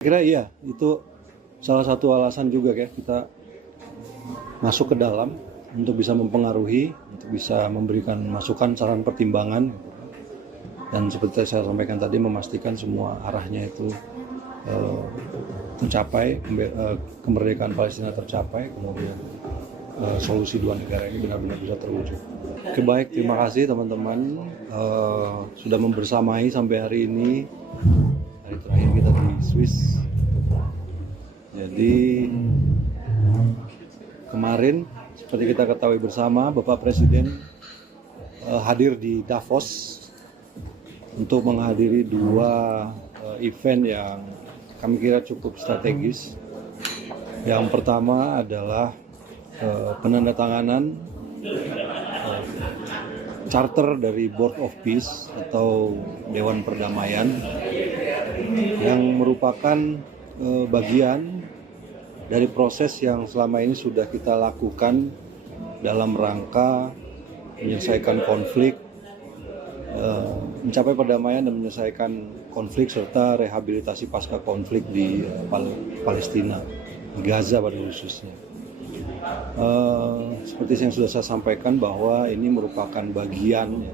Kira iya, itu salah satu alasan juga ya kita masuk ke dalam untuk bisa mempengaruhi, untuk bisa memberikan masukan, saran, pertimbangan, dan seperti saya sampaikan tadi memastikan semua arahnya itu tercapai, kemerdekaan Palestina tercapai, kemudian solusi dua negara ini benar-benar bisa terwujud. Oke, baik, terima kasih teman-teman sudah membersamai sampai hari ini, hari terakhir kita di Swiss. Jadi kemarin seperti kita ketahui bersama, Bapak Presiden hadir di Davos untuk menghadiri dua event yang kami kira cukup strategis. Yang pertama adalah penandatanganan charter dari Board of Peace atau Dewan Perdamaian yang merupakan bagian dari proses yang selama ini sudah kita lakukan dalam rangka menyelesaikan konflik, mencapai perdamaian dan menyelesaikan konflik serta rehabilitasi pasca konflik di Palestina, di Gaza pada khususnya. Seperti yang sudah saya sampaikan bahwa ini merupakan bagian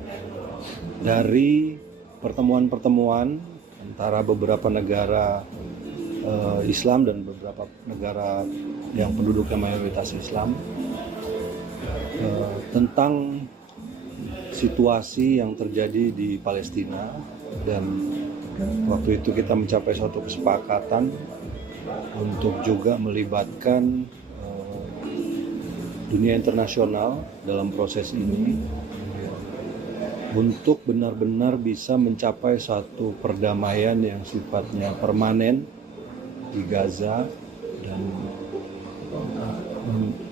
dari pertemuan-pertemuan antara beberapa negara Islam dan beberapa negara yang penduduknya mayoritas Islam tentang situasi yang terjadi di Palestina, dan waktu itu kita mencapai suatu kesepakatan untuk juga melibatkan dunia internasional dalam proses ini untuk benar-benar bisa mencapai suatu perdamaian yang sifatnya permanen di Gaza, dan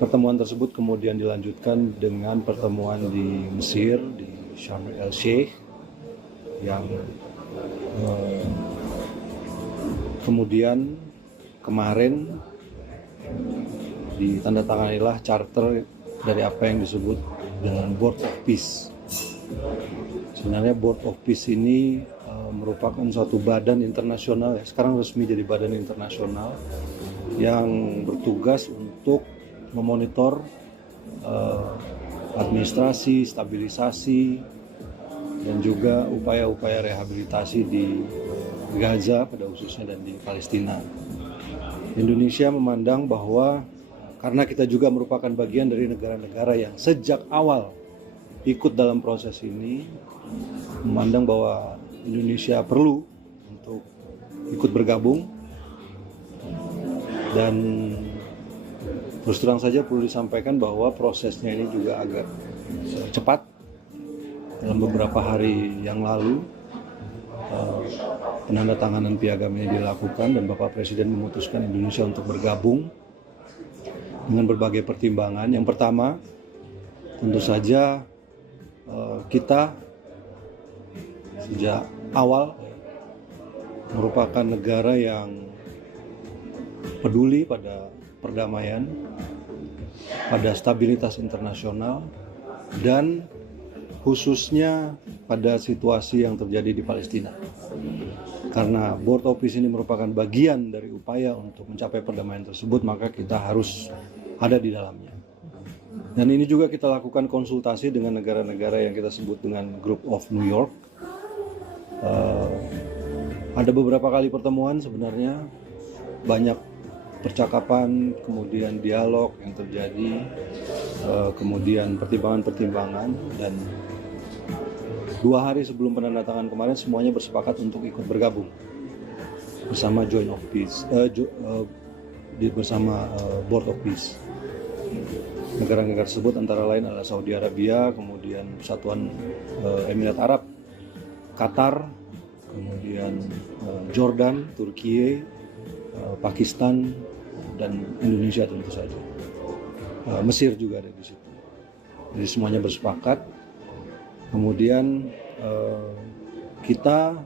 pertemuan tersebut kemudian dilanjutkan dengan pertemuan di Mesir, di Sharm el-Sheikh, yang kemudian kemarin ditandatanganilah charter dari apa yang disebut dengan Board of Peace. Sebenarnya Board of Peace ini merupakan suatu badan internasional, ya, sekarang resmi jadi badan internasional yang bertugas untuk memonitor administrasi, stabilisasi, dan juga upaya-upaya rehabilitasi di Gaza pada khususnya dan di Palestina. Indonesia memandang bahwa karena kita juga merupakan bagian dari negara-negara yang sejak awal ikut dalam proses ini, memandang bahwa Indonesia perlu untuk ikut bergabung, dan terus terang saja perlu disampaikan bahwa prosesnya ini juga agak cepat. Dalam beberapa hari yang lalu penandatanganan piagam ini dilakukan dan Bapak Presiden memutuskan Indonesia untuk bergabung dengan berbagai pertimbangan. Yang pertama, tentu saja kita sejak awal merupakan negara yang peduli pada perdamaian, pada stabilitas internasional, dan khususnya pada situasi yang terjadi di Palestina. Karena Board of Peace ini merupakan bagian dari upaya untuk mencapai perdamaian tersebut, maka kita harus ada di dalamnya. Dan ini juga kita lakukan konsultasi dengan negara-negara yang kita sebut dengan Group of New York. Ada beberapa kali pertemuan, sebenarnya banyak percakapan, kemudian dialog yang terjadi, kemudian pertimbangan-pertimbangan, dan 2 hari sebelum penandatanganan kemarin semuanya bersepakat untuk ikut bergabung bersama Joint of Peace, bersama Board of Peace. Negara-negara tersebut antara lain adalah Saudi Arabia, kemudian Persatuan Emirat Arab, Qatar, kemudian Jordan, Turki, Pakistan, dan Indonesia tentu saja. Mesir juga ada di situ. Jadi semuanya bersepakat. Kemudian kita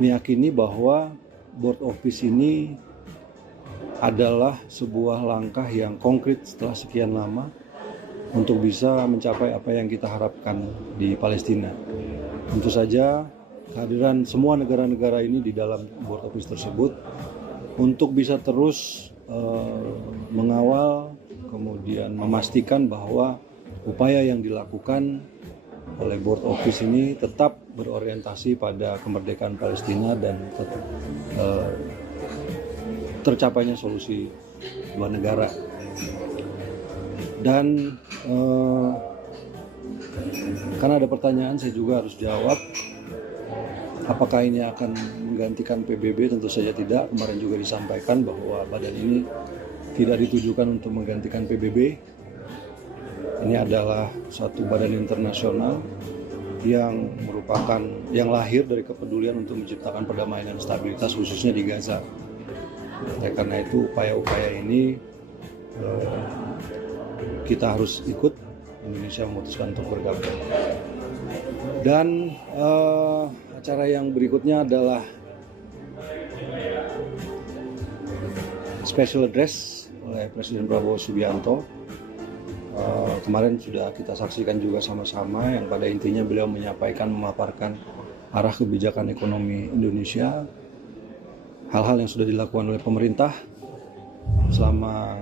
meyakini bahwa Board of Peace ini adalah sebuah langkah yang konkret setelah sekian lama untuk bisa mencapai apa yang kita harapkan di Palestina. Tentu saja kehadiran semua negara-negara ini di dalam Board of Peace tersebut untuk bisa terus mengawal, kemudian memastikan bahwa upaya yang dilakukan oleh Board of Peace ini tetap berorientasi pada kemerdekaan Palestina dan tercapainya solusi dua negara. Dan karena ada pertanyaan, saya juga harus jawab. Apakah ini akan menggantikan PBB? Tentu saja tidak. Kemarin juga disampaikan bahwa badan ini tidak ditujukan untuk menggantikan PBB. Ini adalah satu badan internasional yang merupakan yang lahir dari kepedulian untuk menciptakan perdamaian dan stabilitas khususnya di Gaza. Karena itu upaya-upaya ini kita harus ikut. Indonesia memutuskan untuk bergabung. Dan acara yang berikutnya adalah special address oleh Presiden Prabowo Subianto. Kemarin sudah kita saksikan juga sama-sama, yang pada intinya beliau menyampaikan, memaparkan arah kebijakan ekonomi Indonesia, hal-hal yang sudah dilakukan oleh pemerintah selama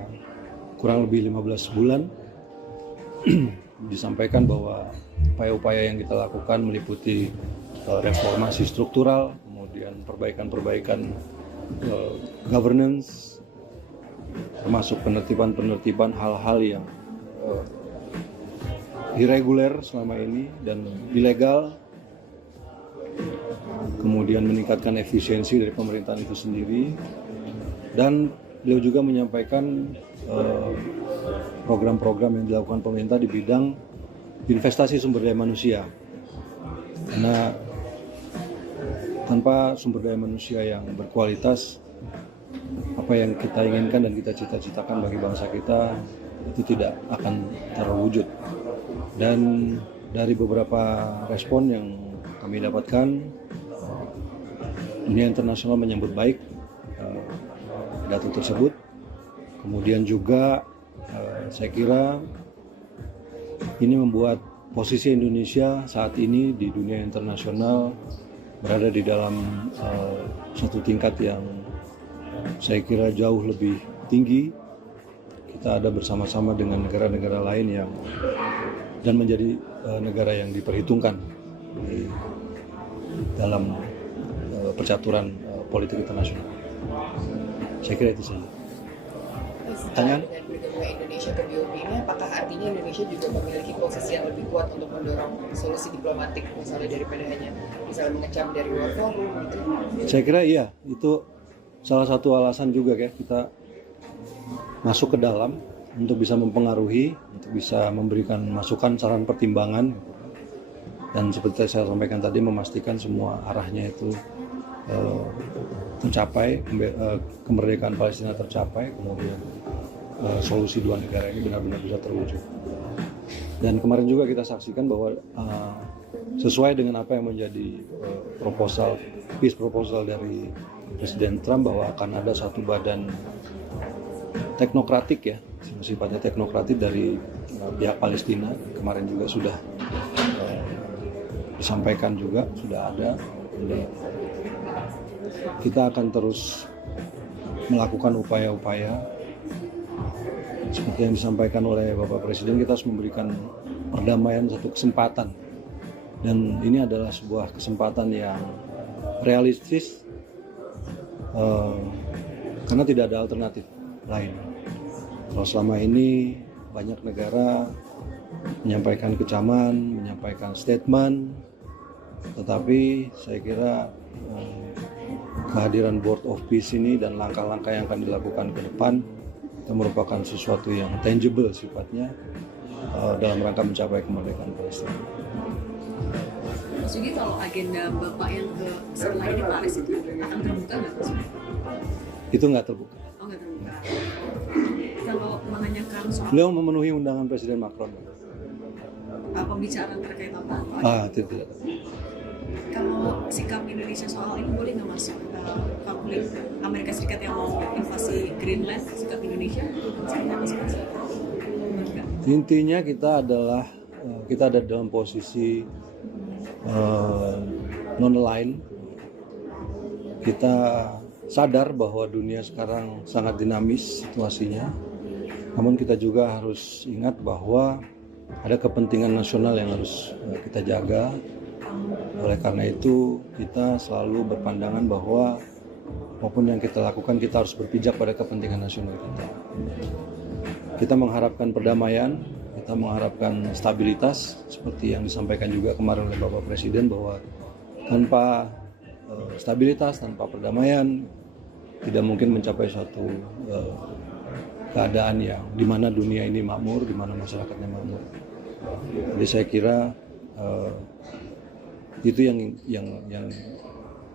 kurang lebih 15 bulan. Disampaikan bahwa upaya-upaya yang kita lakukan meliputi reformasi struktural, kemudian perbaikan-perbaikan governance, termasuk penertiban hal-hal yang irreguler selama ini dan ilegal, kemudian meningkatkan efisiensi dari pemerintahan itu sendiri. Dan beliau juga menyampaikan program-program yang dilakukan pemerintah di bidang investasi sumber daya manusia. Karena tanpa sumber daya manusia yang berkualitas, apa yang kita inginkan dan kita cita-citakan bagi bangsa kita itu tidak akan terwujud. Dan dari beberapa respon yang kami dapatkan, dunia internasional menyambut baik pidato tersebut. Kemudian juga saya kira ini membuat posisi Indonesia saat ini di dunia internasional berada di dalam satu tingkat yang saya kira jauh lebih tinggi. Kita ada bersama-sama dengan negara-negara lain yang dan menjadi negara yang diperhitungkan di dalam percaturan politik internasional. Saya kira itu saja. Pertanyaan? Dengan bergabungnya Indonesia ke BOP ini, apakah artinya Indonesia juga memiliki posisi yang lebih kuat untuk mendorong solusi diplomatik, misalnya daripada hanya misalnya mengecam dari luar forum gitu? Saya kira iya, itu salah satu alasan juga ya kita masuk ke dalam untuk bisa mempengaruhi, untuk bisa memberikan masukan, saran, pertimbangan, dan seperti saya sampaikan tadi, memastikan semua arahnya itu tercapai, kemerdekaan Palestina tercapai, kemudian solusi dua negara ini benar-benar bisa terwujud. Dan kemarin juga kita saksikan bahwa sesuai dengan apa yang menjadi peace proposal dari Presiden Trump, bahwa akan ada satu badan teknokratik ya, sifatnya teknokratik dari pihak Palestina. Kemarin juga sudah disampaikan juga, sudah ada. Jadi, kita akan terus melakukan upaya-upaya seperti yang disampaikan oleh Bapak Presiden. Kita harus memberikan perdamaian satu kesempatan, dan ini adalah sebuah kesempatan yang realistis karena tidak ada alternatif lain. Kalau selama ini banyak negara menyampaikan kecaman, menyampaikan statement, tetapi saya kira kehadiran Board of Peace ini dan langkah-langkah yang akan dilakukan ke depan itu merupakan sesuatu yang tangible sifatnya dalam rangka mencapai kemerdekaan Palestina. Mas Yugi, kalau agenda Bapak yang ke setelah ini Paris itu akan terbuka nggak Mas? Itu nggak terbuka. Oh, nggak terbuka. Kalau menanyakan soal Beliau memenuhi undangan Presiden Macron. pembicaraan terkait apa? Tidak. Kalau sikap Indonesia soal ini boleh nggak masuk konflik Amerika Serikat yang mau invasi Greenland, sikap Indonesia? Intinya kita ada dalam posisi non-aligned. Kita sadar bahwa dunia sekarang sangat dinamis situasinya, namun kita juga harus ingat bahwa ada kepentingan nasional yang harus kita jaga. Oleh karena itu kita selalu berpandangan bahwa apapun yang kita lakukan kita harus berpijak pada kepentingan nasional kita. Kita mengharapkan perdamaian, kita mengharapkan stabilitas seperti yang disampaikan juga kemarin oleh Bapak Presiden bahwa tanpa stabilitas, tanpa perdamaian tidak mungkin mencapai suatu keadaan yang di mana dunia ini makmur, di mana masyarakatnya makmur. Jadi saya kira itu yang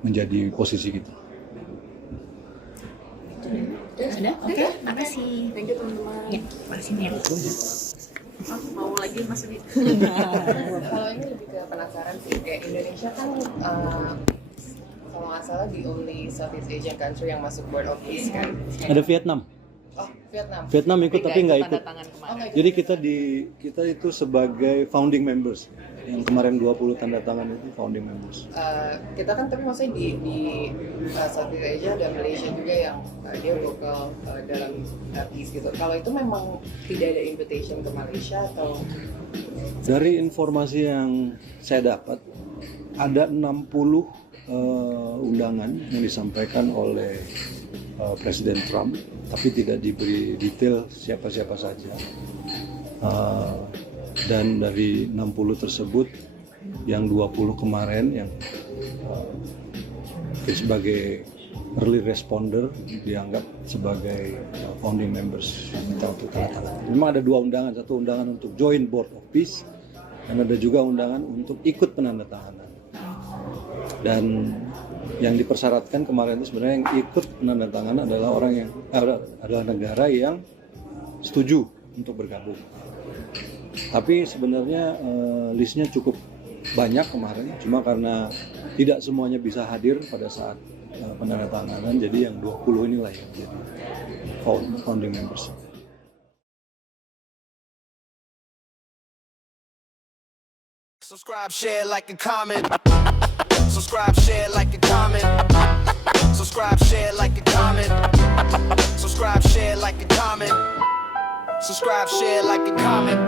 menjadi posisi kita. Sudah? Oke, makasih. Thank you teman-teman. Ya, makasih nih. Mau lagi Mas Udi? Kalau ini lebih ke penasaran sih, kayak Indonesia kan kalau nggak salah the only Southeast Asian country yang masuk Board of Peace kan. Ada Vietnam. Oh, Vietnam. Vietnam ikut tapi nggak ikut. Oh, nggak ikut. Jadi kita itu sebagai founding members. Yang kemarin 20 tanda tangan itu founding members. Kita kan tapi maksudnya di Southeast Asia dan Malaysia juga yang dia lokal dalam peace gitu. Kalau itu memang tidak ada invitation ke Malaysia atau? Dari informasi yang saya dapat, ada 60 undangan yang disampaikan oleh Presiden Trump, tapi tidak diberi detail siapa-siapa saja. Dan dari 60 tersebut, yang 20 kemarin yang sebagai early responder dianggap sebagai founding members minta untuk tanda tangan. Memang ada 2 undangan, satu undangan untuk join Board of Peace dan ada juga undangan untuk ikut penandatanganan. Dan yang dipersyaratkan kemarin itu sebenarnya yang ikut penandatanganan adalah orang yang adalah negara yang setuju untuk bergabung. Tapi sebenarnya listnya cukup banyak kemarin, cuma karena tidak semuanya bisa hadir pada saat penandatanganan, jadi yang 20 inilah yang jadi founding members. Subscribe, share, like, and comment. Subscribe, share, like, and comment. Subscribe, share, like, and comment. Subscribe, share, like, and comment. Subscribe, share, like, and comment.